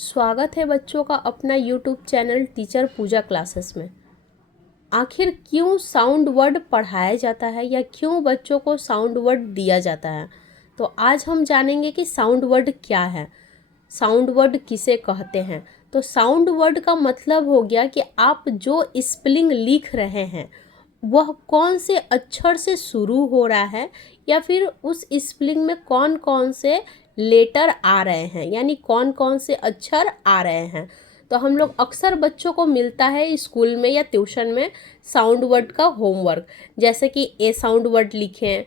स्वागत है बच्चों का अपना YouTube चैनल टीचर पूजा क्लासेस में। आखिर क्यों साउंड वर्ड पढ़ाया जाता है या क्यों बच्चों को साउंड वर्ड दिया जाता है, तो आज हम जानेंगे कि साउंड वर्ड क्या है, साउंड वर्ड किसे कहते हैं। तो साउंड वर्ड का मतलब हो गया कि आप जो स्पेलिंग लिख रहे हैं वह कौन से अक्षर से शुरू हो रहा है या फिर उस स्पेलिंग में कौन कौन से लेटर आ रहे हैं, यानी कौन कौन से अक्षर आ रहे हैं। तो हम लोग अक्सर बच्चों को मिलता है स्कूल में या ट्यूशन में साउंड वर्ड का होमवर्क, जैसे कि ए साउंड वर्ड लिखें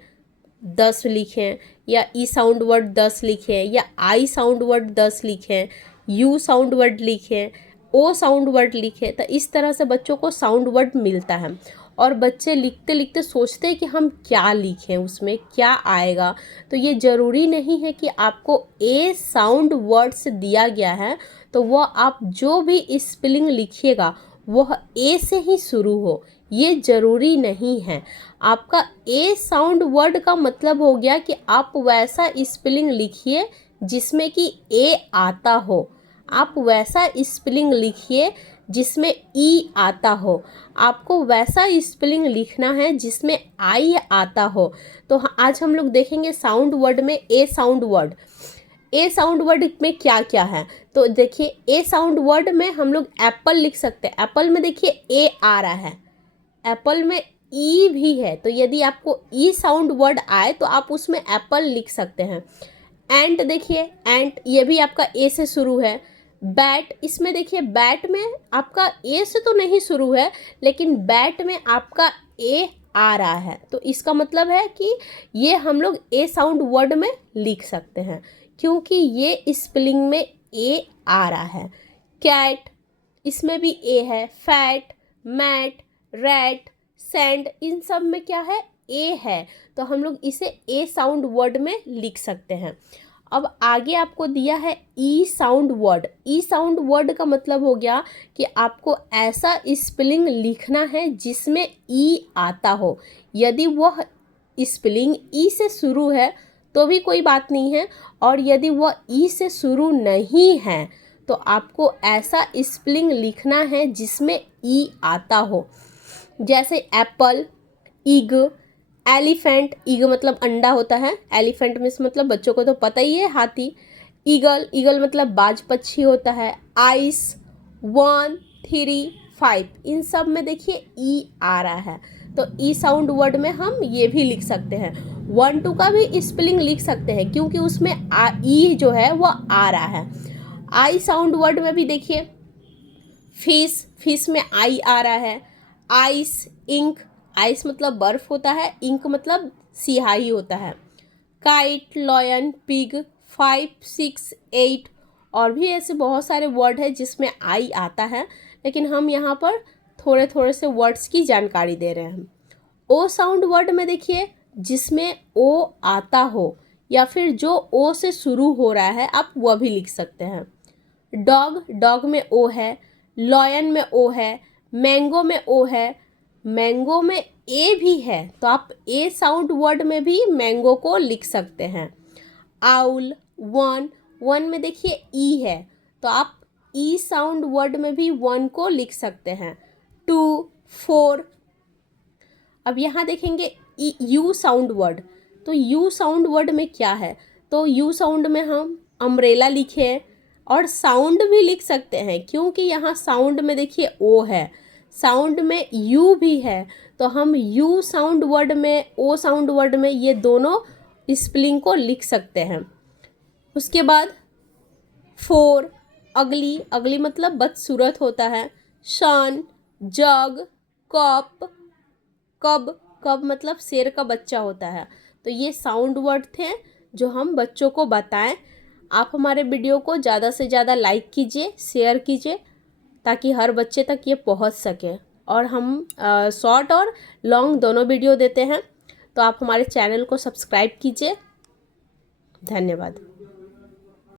10 लिखें, या ई साउंड वर्ड 10 लिखें, या आई साउंड वर्ड 10 लिखें, यू साउंड वर्ड लिखें, ओ साउंड वर्ड लिखें। तो इस तरह से बच्चों को साउंड वर्ड मिलता है और बच्चे लिखते लिखते सोचते हैं कि हम क्या लिखें, उसमें क्या आएगा। तो ये ज़रूरी नहीं है कि आपको ए साउंड वर्ड्स दिया गया है तो वह आप जो भी स्पेलिंग लिखिएगा वह ए से ही शुरू हो, ये ज़रूरी नहीं है। आपका ए साउंड वर्ड का मतलब हो गया कि आप वैसा स्पेलिंग लिखिए जिसमें कि ए आता हो, आप वैसा स्पेलिंग लिखिए जिसमें ई आता हो, आपको वैसा स्पेलिंग लिखना है जिसमें आई आता हो। तो आज हम लोग देखेंगे साउंड वर्ड में ए साउंड वर्ड। ए साउंड वर्ड में क्या क्या है, तो देखिए ए साउंड वर्ड में हम लोग एप्पल लिख सकते हैं। एप्पल में देखिए ए आ रहा है, एप्पल में ई भी है, तो यदि आपको ई साउंड वर्ड आए तो आप उसमें एप्पल लिख सकते हैं। एंट देखिए, एंट ये भी आपका ए से शुरू है। बैट, इसमें देखिए बैट में आपका ए से तो नहीं शुरू है लेकिन बैट में आपका ए आ रहा है, तो इसका मतलब है कि ये हम लोग ए साउंड वर्ड में लिख सकते हैं क्योंकि ये स्पेलिंग में ए आ रहा है। कैट, इसमें भी ए है। फैट, मैट, रैट, सैंड, इन सब में क्या है, ए है, तो हम लोग इसे ए साउंड वर्ड में लिख सकते हैं। अब आगे आपको दिया है ई साउंड वर्ड। ई साउंड वर्ड का मतलब हो गया कि आपको ऐसा स्पेलिंग लिखना है जिसमें ई आता हो। यदि वह स्पेलिंग ई से शुरू है तो भी कोई बात नहीं है, और यदि वह ई से शुरू नहीं है तो आपको ऐसा स्पेलिंग लिखना है जिसमें ई आता हो। जैसे एप्पल, इग, एलिफेंट, ईग मतलब अंडा होता है, एलिफेंट में मतलब बच्चों को तो पता ही है हाथी। ईगल, ईगल मतलब बाज पक्षी होता है। आइस, 1, 3, 5, इन सब में देखिए ई आ रहा है, तो ई साउंड वर्ड में हम ये भी लिख सकते हैं। 1, 2 का भी स्पेलिंग लिख सकते हैं क्योंकि उसमें ई जो है वो आ रहा है। आई साउंड वर्ड में भी देखिए फिश, फिश में आई आ रहा है। आइस, इंक, आइस मतलब बर्फ होता है, इंक मतलब स्याही होता है। काइट, लॉयन, पिग, 5, 6, 8, और भी ऐसे बहुत सारे वर्ड है जिसमें आई आता है, लेकिन हम यहाँ पर थोड़े थोड़े से वर्ड्स की जानकारी दे रहे हैं। ओ साउंड वर्ड में देखिए जिसमें ओ आता हो या फिर जो ओ से शुरू हो रहा है आप वह भी लिख सकते हैं। डॉग, डॉग में ओ है। लॉयन में ओ है। मैंगो में ओ है। मैंगो में ए भी है, तो आप ए साउंड वर्ड में भी मैंगो को लिख सकते हैं। आउल, 1, 1 में देखिए ई है, तो आप ई साउंड वर्ड में भी 1 को लिख सकते हैं। 2, 4। अब यहाँ देखेंगे यू साउंड वर्ड, तो यू साउंड वर्ड में क्या है, तो यू साउंड में हम अम्ब्रेला लिखे और साउंड भी लिख सकते हैं क्योंकि यहाँ साउंड में देखिए ओ है, साउंड में यू भी है, तो हम यू साउंड वर्ड में ओ साउंड वर्ड में ये दोनों स्पेलिंग को लिख सकते हैं। उसके बाद 4, अगली, अगली मतलब बदसूरत होता है। शन, जग, कप, कब, कब मतलब शेर का बच्चा होता है। तो ये साउंड वर्ड थे जो हम बच्चों को बताएं। आप हमारे वीडियो को ज़्यादा से ज़्यादा लाइक कीजिए, शेयर कीजिए ताकि हर बच्चे तक ये पहुंच सके। और हम शॉर्ट और लॉन्ग दोनों वीडियो देते हैं, तो आप हमारे चैनल को सब्सक्राइब कीजिए। धन्यवाद।